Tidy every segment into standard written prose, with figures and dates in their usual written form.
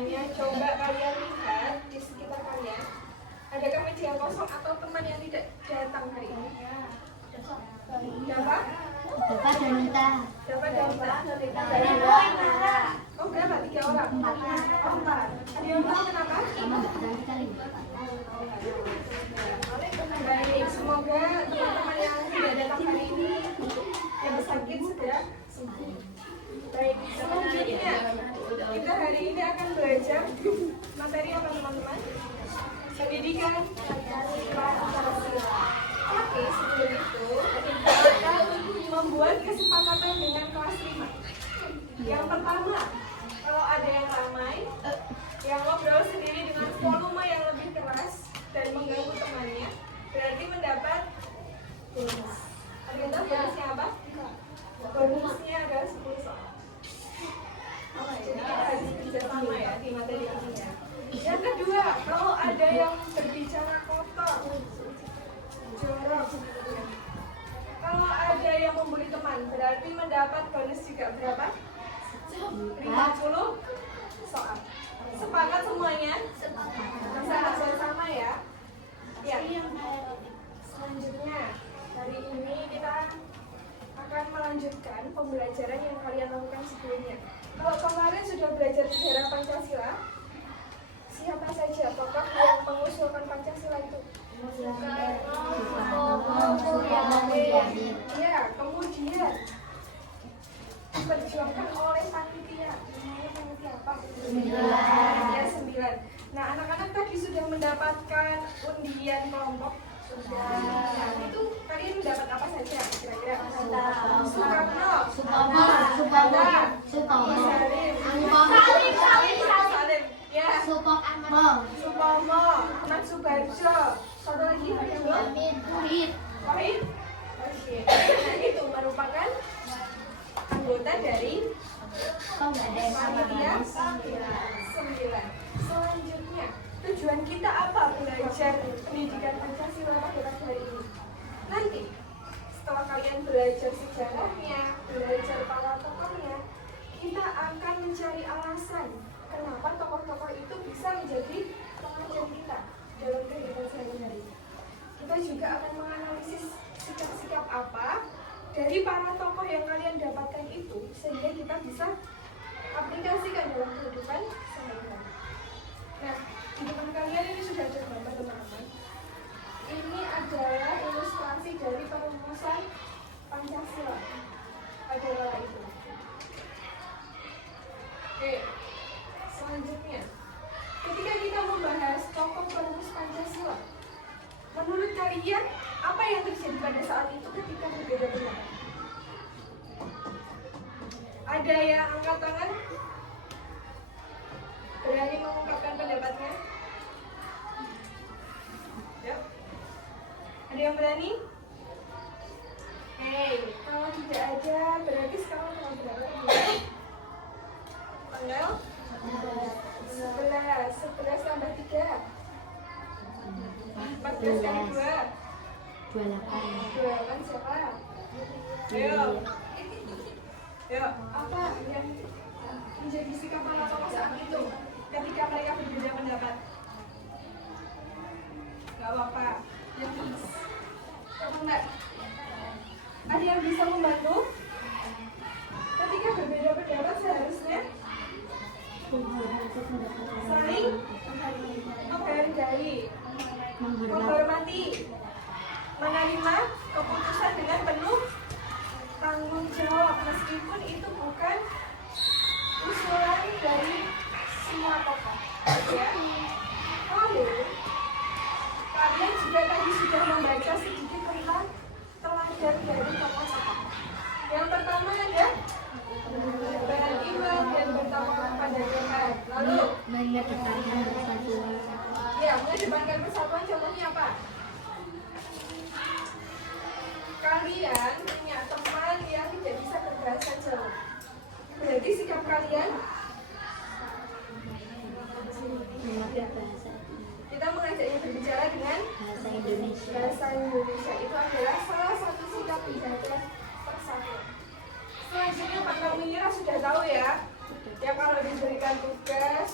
semuanya, coba kalian lihat di sekitar kalian. Adakah meja yang kosong atau teman yang tidak datang hari ini? Dapat? Dapat Donita. Dapat Donita. Oh berapa? 3 orang? 4. Ada yang tahu kenapa? Baik, semoga teman-teman yang tidak datang hari ini yang sakit segera sembuh. Baik, selanjutnya kita hari ini akan belajar materi apa teman-teman? Pendidikan Pancasila. Tapi sebelum itu kita akan membuat kesepakatan dengan kelas 5. Yang pertama, kalau ada yang ramai, yang ngobrol sendiri dengan volume yang lebih keras dan mengganggu temannya, berarti mendapat bonus. Ada yang tahu bonusnya apa? Bonusnya adalah 10 soal. Jadi kita harus kerja sama ya di materi ini ya. Yang kedua, kalau ada yang berbicara kotor, jorok, kalau ada yang membuli teman, berarti mendapat bonus juga berapa? 50 soal. Sepakat semuanya? Sepakat bersama ya? Ya. Selanjutnya, hari ini kita akan melanjutkan pembelajaran yang kalian lakukan sebelumnya. Kalau kemarin sudah belajar sejarah Pancasila, siapa saja tokoh yang mengusulkan Pancasila itu? Ya, kemudian diperjuangkan oleh panitia. Namanya panitia apa? 9. Ya, 9. Nah, anak-anak tadi sudah mendapatkan undian kelompok. Nah, itu kalian mendapat apa saja kira-kira? Soekarno, Salim, ya, Supomo, Ahmad Subarjo, satu lagi yang belum? Wahid. Oke. Nah, itu merupakan anggota dari panitia 9. Selanjutnya, tujuan kita apa belajar pendidikan Pancasila pada pagi hari ini? Nanti setelah kalian belajar sejarahnya, belajar para tokohnya, kita akan mencari alasan kenapa tokoh-tokoh itu bisa menjadi pengajar kita dalam kehidupan sehari-hari. Kita juga akan menganalisis sikap-sikap apa dari para tokoh yang kalian dapatkan itu sehingga kita bisa aplikasikan dalam kehidupan sehari-hari. Nah, di depan kalian ini sudah ada gambar teman-teman. Ini adalah ilustrasi dari perumusan Pancasila pada kala itu. Oke, selanjutnya, ketika kita membahas tokoh perumus Pancasila, menurut kalian apa yang terjadi pada saat itu ketika berbeda pendapat? Ada yang angkat tangan? Berani mengungkapkan pendapatnya? Ya. Ada yang berani? Hei, kalau tidak ada, berarti sekarang tanggal berapa? Tanggal 11 tambah 3 14 kali 2 28 siapa? Ayo. Ya, apa yang menjadi sikap para tokoh saat itu ketika mereka berbeda pendapat? Gak apa-apa, please. Apa enggak? Ada yang bisa membantu? Ketika berbeda pendapat seharusnya saling menghargai, menghormati, menerima keputusan dengan penuh tanggung jawab meskipun itu bukan usulan dari semua tokoh. Ya. Lalu kalian juga tadi sudah membaca sedikit tentang teladan dari tokoh-tokoh. Yang pertama ada beriman dan bertawakal pada Tuhan. Lalu mengedepankan persatuan. ya, mengedepankan persatuan contohnya apa? Kalian punya teman yang tidak bisa berbahasa Jawa. Berarti sikap kalian ya. Kita mengajaknya berbicara dengan Bahasa Indonesia. Bahasa Indonesia itu adalah salah satu sikap menjaga persatuan. Selanjutnya Pak Kamira sudah tahu ya. Ya kalau diberikan tugas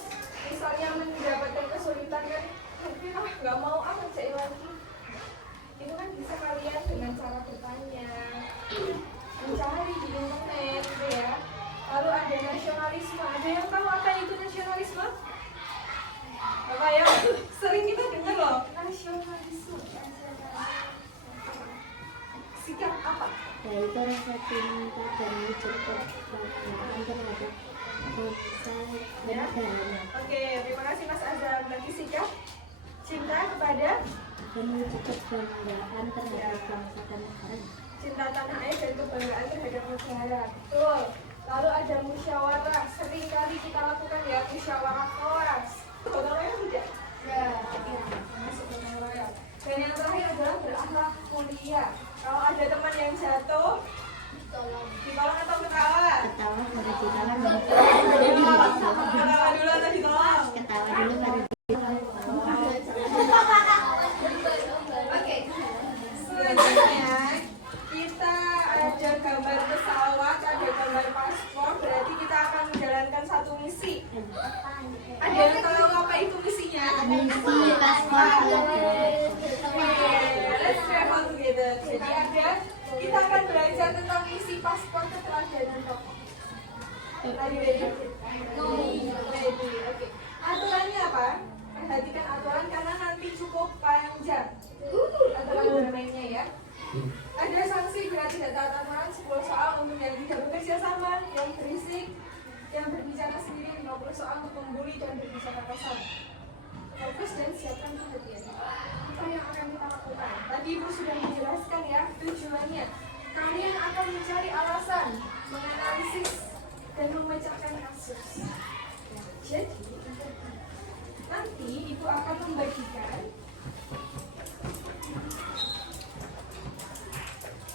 satu minta dan mencetak pelajaran terhadap bangsa dan negaranya. Oke, terima kasih Mas Azam. Lagi sikap cinta kepada Dan mencetak kebanggaan terhadap bangsa dan negaranya. cinta tanah air dan kebanggaan terhadap negara. Betul. Lalu ada musyawarah. Sering kali kita lakukan ya musyawarah kelas. Gotong royong tidak? Ya. Masuk gotong royong. Dan yang terakhir adalah berakhlak mulia. Kalau ada teman yang jatuh, ditolong atau ketawa? Ketawa baru ditolong. Ketawa dulu atau ditolong? Ketawa dulu baru ditolong. Oke. Selanjutnya kita ada gambar pesawat, ada gambar paspor. Berarti kita akan menjalankan satu misi. Ada yang tahu apa itu misinya? Misi paspor Let's travel together. Jadi ada kita akan belajar tentang misi paspor keteladanan tokoh. Ready? Ready. Oke. Aturannya apa? Perhatikan aturan karena nanti cukup panjang. Aturan bermainnya ya. Ada sanksi bila tidak taat aturan 10 soal untuk yang tidak bekerja sama, yang berisik, yang berbicara sendiri 50 soal untuk membuli dan berbicara kasar. Fokus dan siapkan perhatian. Apa yang akan kita lakukan? Tadi Ibu sudah menjelaskan ya tujuannya. Kalian akan mencari alasan, menganalisis, dan memecahkan kasus. Jadi nanti Ibu akan membagikan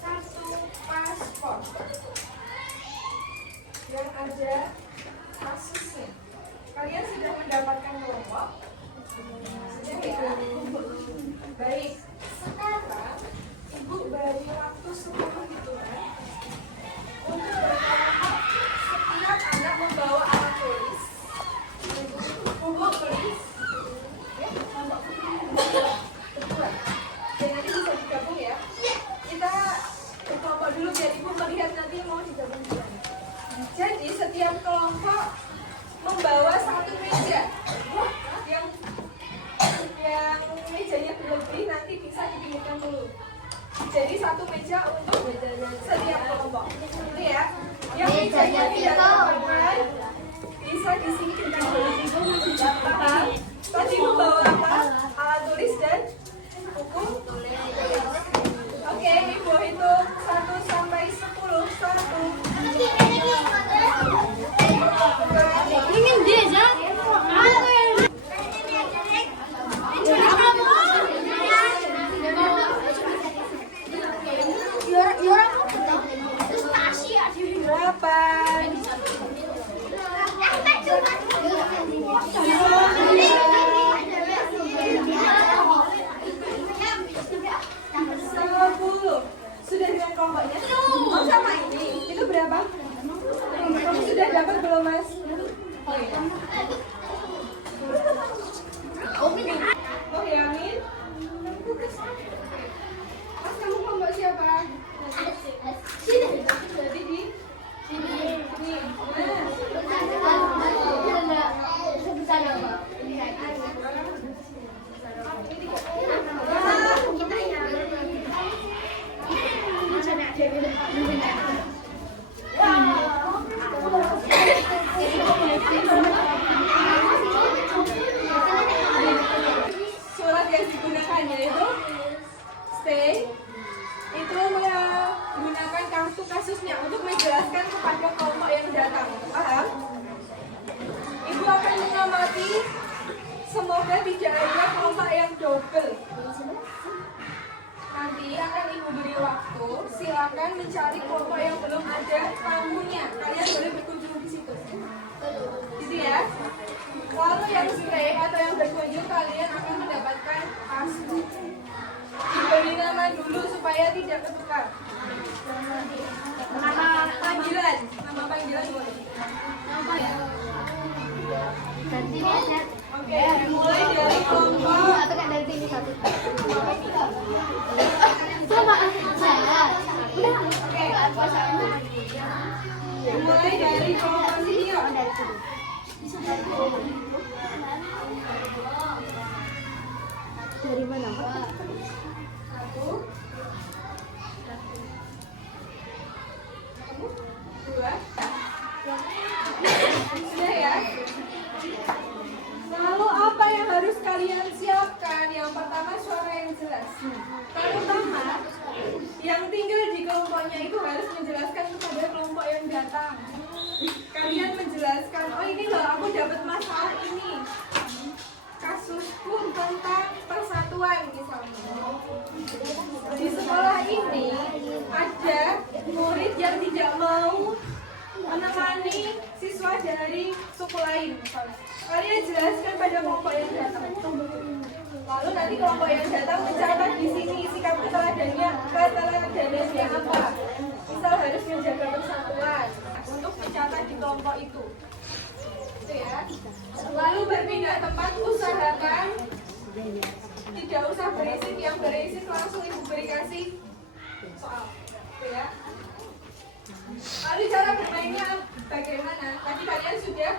satu paspor yang ada kasusnya. Kalian sudah mendapatkan kelompok? Sudah ya? Baik. Sekarang Ibu beri waktu 10 hitungan untuk berkelompok. Setiap anak membawa alat tulis, buku tulis, ya, kelompok berdua. Dan nanti bisa digabung ya. Kita berkelompok dulu biar Ibu melihat nanti mau digabung gimana. Jadi setiap kelompok membawa satu meja. Yang mejanya berlebih nanti bisa dipinggirkan dulu. Jadi satu meja untuk setiap kelompok. Itu ya. Yang mejanya tidak terpakai bisa disingkirkan dulu. Paham? Tadi Ibu bawa apa? Alat tulis dan buku. Oke, Ibu hitung 1 sampai 10. 1. Ingin dia Delapan. 10. Sudah dengan kelompoknya? Oh sama ini. Itu berapa? Kamu sudah dapat belum Mas? Oh iya. Oh ya Amin. Mas kamu kelompok siapa? Jadi di sini. Surat yang digunakan yaitu stay. Itu menggunakan kartu kasusnya untuk menjelaskan kepada kelompok yang datang. Paham? Ibu akan mengamati. Semoga tidak ada kelompok yang double. Nanti akan Ibu beri waktu. Silakan mencari kelompok yang belum ada tamunya. Kalian boleh berkunjung di situ. Gitu ya. Lalu yang stay atau yang berkunjung kalian akan mendapatkan kasus. Diberi nama dulu supaya tidak ketukar. Nama panggilan boleh. Oke, mulai dari kelompok. Mulai dari kelompok senior. Dari mana? 1, kelompoknya itu harus menjelaskan kepada kelompok yang datang. Kalian menjelaskan, oh ini loh aku dapat masalah ini, kasusku tentang persatuan misalnya. Di sekolah ini ada murid yang tidak mau menemani siswa dari suku lain misalnya. Kalian jelaskan pada kelompok yang datang. Lalu nanti kelompok yang datang mencatat di sini sikap keteladanannya apa. Misal harus menjaga persatuan untuk mencatat di kelompok itu. Itu ya. Lalu berpindah tempat usahakan tidak usah berisik, yang berisik langsung ibu beri kasih soal. Itu ya. Lalu cara bermainnya bagaimana? Tadi kalian sudah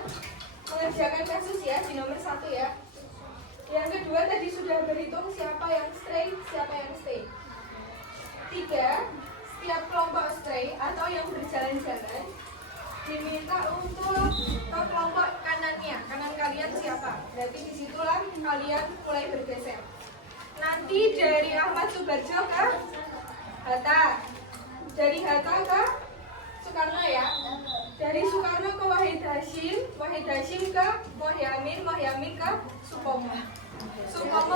mengerjakan kasus ya di nomor 1 ya. Yang kedua tadi sudah berhitung siapa yang stray, siapa yang stay. 3, setiap kelompok stray atau yang berjalan-jalan diminta untuk ke kelompok kanannya. Kanan kalian siapa? Berarti disitulah kalian mulai bergeser. Nanti dari Ahmad Subarjo ke Hatta, dari Hatta ke Soekarno ya. Dari Soekarno ke Wahid Hashim ke Mohyamin ke Supomo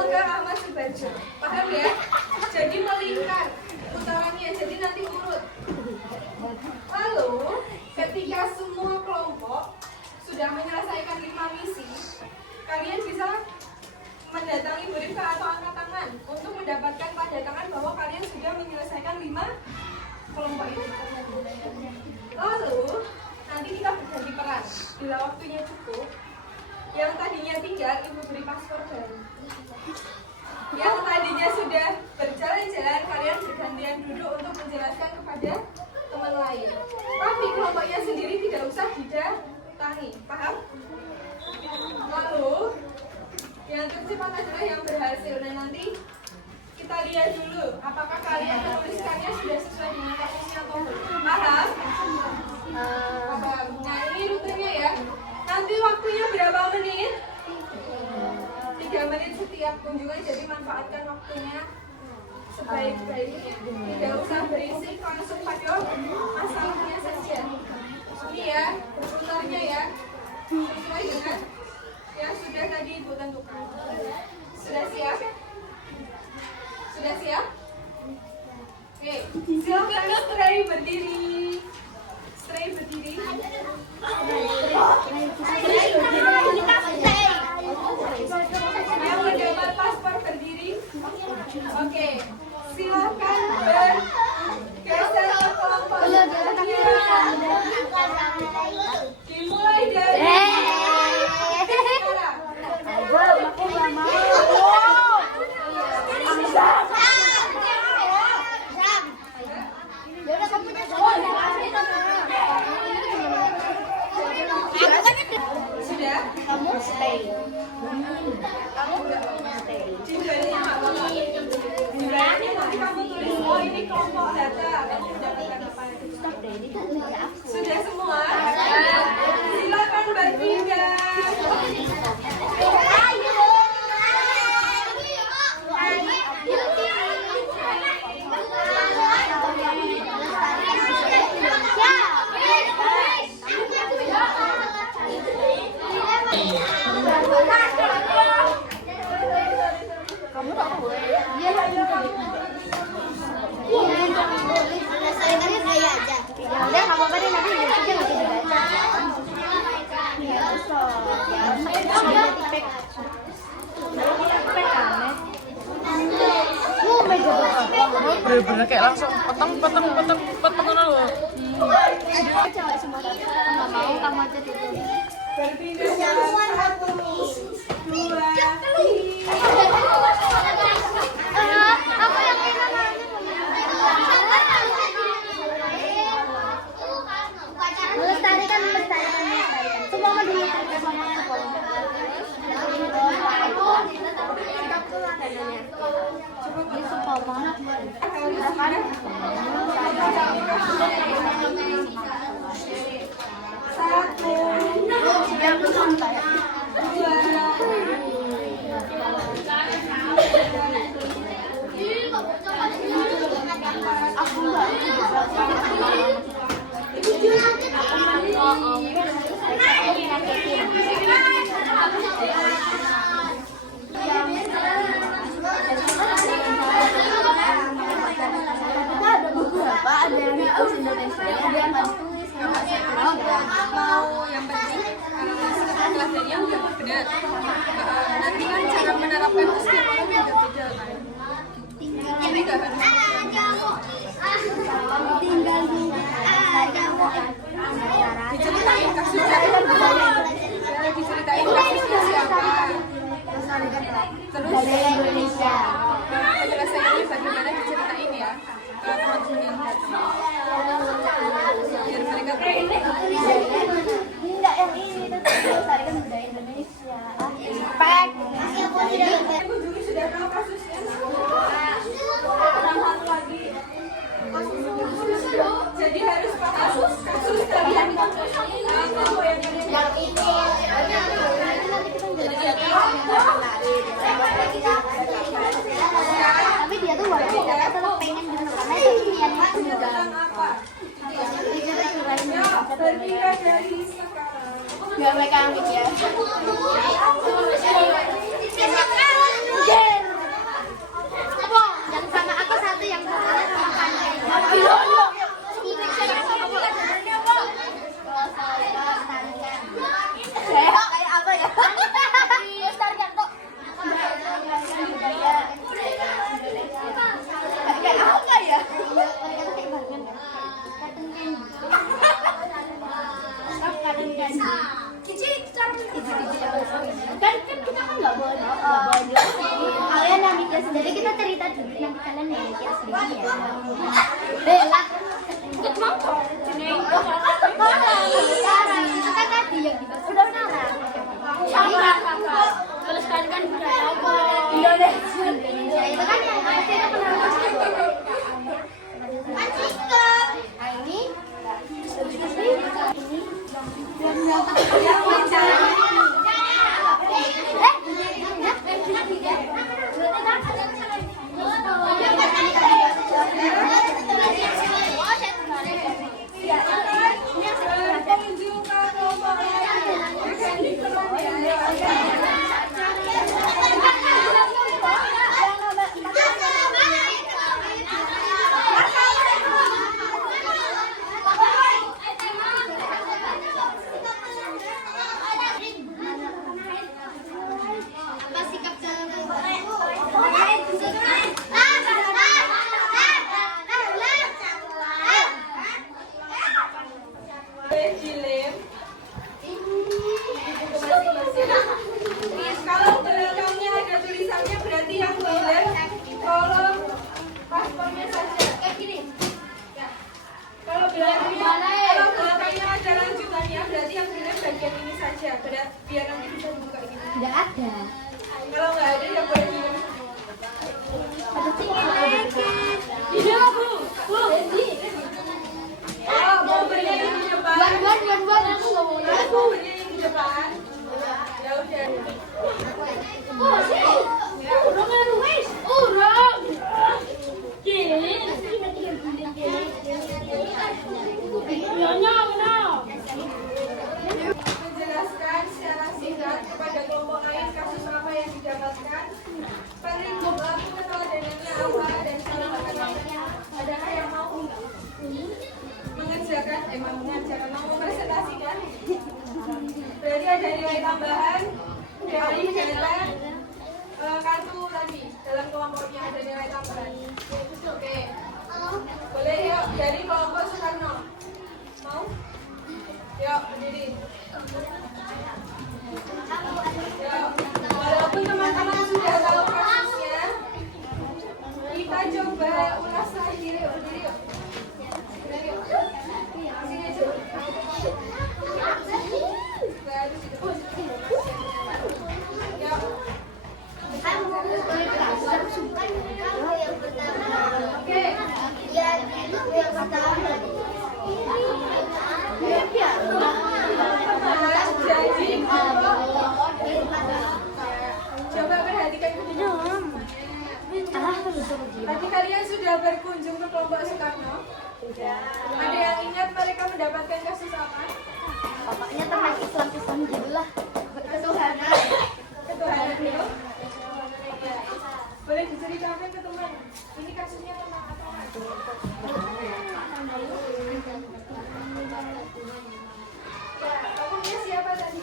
ke Ahmad Subarjo. Paham ya? Jadi melingkar putarannya, jadi nanti urut. Lalu ketika semua kelompok sudah menyelesaikan 5 misi, kalian bisa mendatangi Bu Rifka atau angkat tangan untuk mendapatkan tanda tangan bahwa kalian sudah menyelesaikan 5 kelompok itu. Lalu nanti kita berganti peran. Bila waktunya cukup, yang tadinya tinggal ibu beri paspor baru. Yang tadinya sudah berjalan-jalan, kalian bergantian duduk untuk menjelaskan kepada teman lain. Tapi kelompoknya sendiri tidak usah didatangi, paham? Lalu yang tercepat adalah yang berhasil. Dan nanti kita lihat dulu apakah kalian menuliskannya sudah sesuai dengan kasusnya atau belum. Paham? Paham. Nah ini rutenya ya. Nanti waktunya berapa menit? 3 menit setiap kunjungan, jadi manfaatkan waktunya sebaik-baiknya. Tidak usah berisik, langsung pada masalahnya saja. Ini ya, berputarnya ya, sesuai dengan yang sudah tadi Ibu tentukan. Sudah siap? Sudah siap? Oke, silakan stray berdiri. Stray berdiri. Yang mendapat paspor berdiri. Oke, silakan bergeser ke kelompok selanjutnya. Dimulai dari sekarang. Sudah? Kamu stay. Kamu enggak mau stay. Jinjanya apa? Jinjanya nanti kamu tulis, oh ini kelompok data. Kamu mendapatkan apa? Sudah semua? Silakan berpindah. Kamu tak boleh. Iya, ya udah nggak apa-apa deh, nanti aja nggak bisa dibaca. Bener-bener kayak langsung potong loh. Cewek semua nggak mau, kamu aja dulu. Berpindah 1, 2, 3. Aku yang melestarikan. Semua mau dilestarikan sama ini sumpah banget. Aku Enggak. Nanti kan cara menerapkan psikologi beda-beda kan. Jadi nggak harus diceritain kasusnya, diceritain kasusnya siapa, terus penyelesaiannya bagaimana diceritain ya ke teman-teman yang datang biar mereka tahu. Enggak yang ini tuh melestarikan budaya Indonesia. Ibu juga sudah tahu kasusnya. Satu lagi. Jadi harus kasus kalian kamu yang ini. Tapi dia tuh walaupun kita tetap pengen gitu karena itu yang juga. Tentang apa? Berpindah dari sekarang. Gak mekanik ya. Apa? Yang sama aku satu yang satunya sama kayak kayak apa ya? Lestarikan kok. Kayak apa ya? Kan kita kan nggak boleh kalian yang mikir sendiri, kita cerita dulu nanti kalian yang mikir sendiri ya. Bella sekarang itu kan tadi yang kita sudah sekarang melestarikan budaya Indonesia itu kan yang kita pernah ini Kalau belakangnya ada tulisannya berarti yang hilang kolom paspornya saja. Kalau belakangnya ada lanjutannya berarti yang hilang bagian ini saja. Biar nanti bisa dibuka ini. tidak ada. Kalau nggak ada ya boleh hilang. Oh, mau berdiri di depan. Aku nggak mau Mau berdiri di depan. Ya udah. Menjelaskan secara singkat kepada kelompok lain kasus apa yang didapatkan, pelingkup pelaku keteladanan apa dan cara mengenalnya. Adakah yang mau mengerjakan, mau mempresentasikan? Berarti ada nilai tambahan dari data kartu tadi dalam kelompoknya ada nilai tambahan. Oke, boleh yuk dari kelompok Soekarno. Mau? Yuk berdiri. Yuk. Walaupun teman-teman sudah tahu kasusnya, kita coba ulas lagi. Yuk berdiri yuk. Berdiri yuk. Sini yuk. Baru situ. Yuk. Oke. Ya, itu yang pertama. Jadi, coba perhatikan dulu. Tadi kalian sudah berkunjung ke kelompok Soekarno. Ada yang ingat mereka mendapatkan kasus apa? Bapaknya tentang Islam gitu lah. Ketuhanan. Ketuhanan itu. Boleh diceritakan ke teman. Ini kasusnya tentang apa? Ya, tokohnya siapa tadi?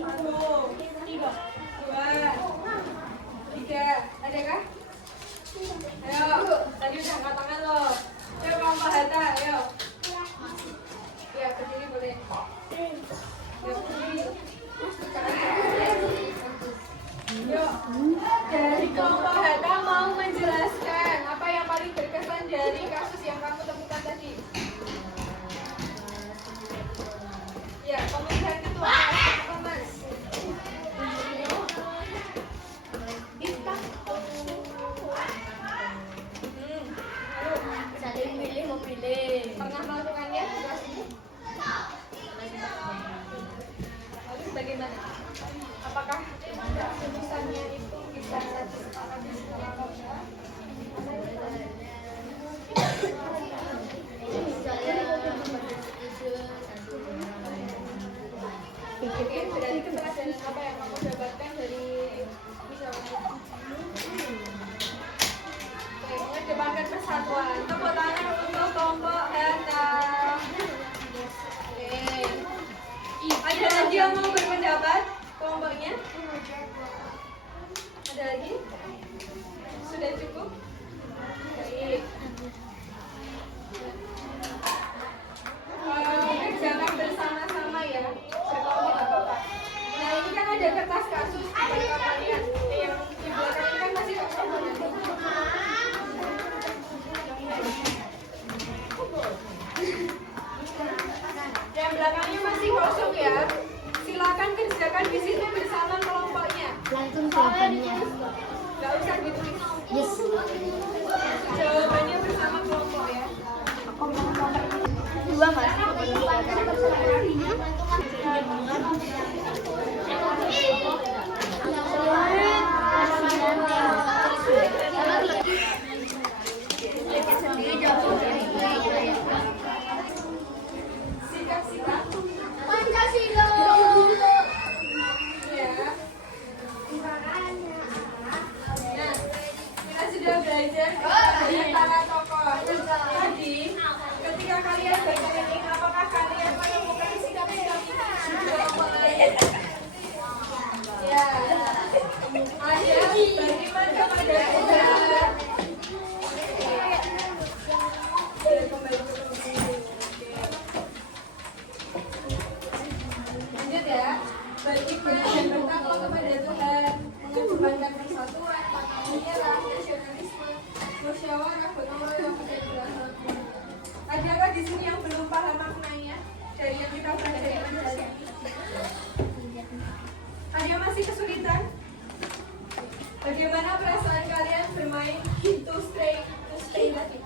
Dua, tiga. Ada kah? Ayo, tadi udah angkat tangan lo. Ayo kelompok Hatta, ayo. Ya, berdiri boleh. Ya, berdiri. Yuk, dari kelompok Hatta mau menjelaskan apa yang paling berkesan dari kasus yang kamu temukan tadi. Ya, pemilihan ketua apa Mas? Saling milih memilih. Pernah melakukannya tugas ini? Lalu bagaimana? Apakah keputusannya itu bisa disepakati secara logika? Oke, berarti keteladanan apa yang kamu dapatkan dari misalnya? Oke, mengedepankan persatuan. Tepuk tangan untuk kelompok Hatta. Oke. Ada lagi yang mau berpendapat? Kelompoknya? Ada lagi? Sudah cukup? Baik. Kerjakan bersama-sama ya. Berkelompok nggak apa-apa. Nah ini kan ada kertas kasus di belakang kalian. Yang di belakang ini kan masih kosong. Yang belakangnya masih kosong ya. Silakan kerjakan di sini bersama kelompoknya. Langsung jawabannya. Gak usah ditulis. Yes. Jawabannya bersama kelompok ya. Dua mas. Sikap-sikap. Pancasila. Ya. Nah, kita sudah belajar dari para tokoh. Tadi, ketika kalian berkeliling, apakah kalian menemukan sikap-sikap ya, ada beriman kepada Tuhan. Lanjut ya, beriman dan bertakwa kepada Tuhan, mengedepankan persatuan, menyerah, nasionalisme, musyawarah, gotong royong, keberagaman. Adakah di sini yang belum paham maknanya dari yang kita pelajari Pancasila? Ada yang masih kesulitan? Bagaimana perasaan kalian bermain to stay tadi?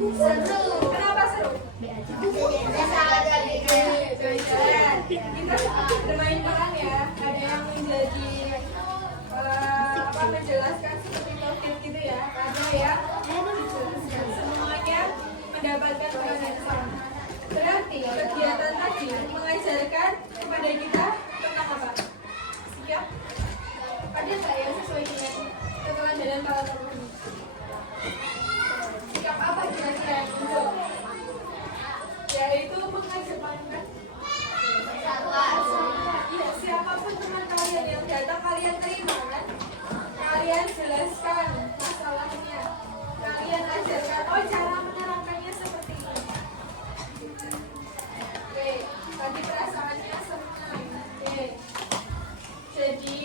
Seru. Kenapa seru? Kita bermain peran ya. Ada yang menjadi menjelaskan seperti topik gitu ya. Karena ya semuanya mendapatkan peran yang sama. Berarti kegiatan tadi mengajarkan kepada kita tentang apa? Siap? Ada nggak yang sesuai dengan keteladanan para tokoh ini? Sikap apa kira-kira yang muncul? Yaitu mengedepankan ya, siapapun teman kalian yang datang kalian terima kan? Kalian jelaskan masalahnya. Kalian ajarkan, oh cara menerapkannya seperti ini. Oke, tadi perasaannya senang. Oke. Jadi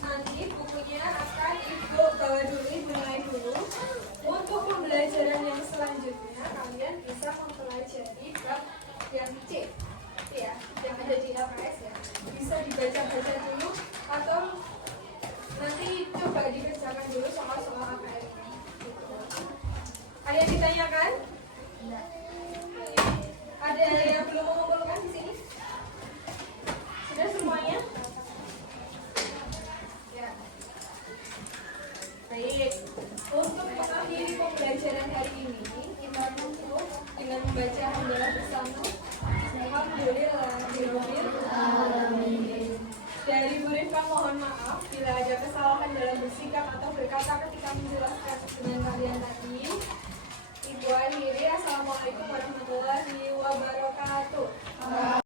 nanti bukunya akan ibu bawa dulu, ibu mulai dulu. Untuk pembelajaran yang selanjutnya kalian bisa mempelajari bab yang C, ya, yang ada di LKS ya. Bisa dibaca-baca dulu atau nanti coba dikerjakan dulu soal-soal AKM. Ada yang ditanyakan? Ada yang belum mengumpulkan di sini? Sudah semuanya? Ya. Baik. Untuk mengakhiri pembelajaran hari ini, kita tutup dengan membaca hamdalah bersama. Alhamdulillah. Dari Bu Rifka mohon maaf bila ada kesalahan dalam bersikap atau berkata ketika menjelaskan dengan kalian tadi. Ibu akhiri, assalamualaikum warahmatullahi wabarakatuh.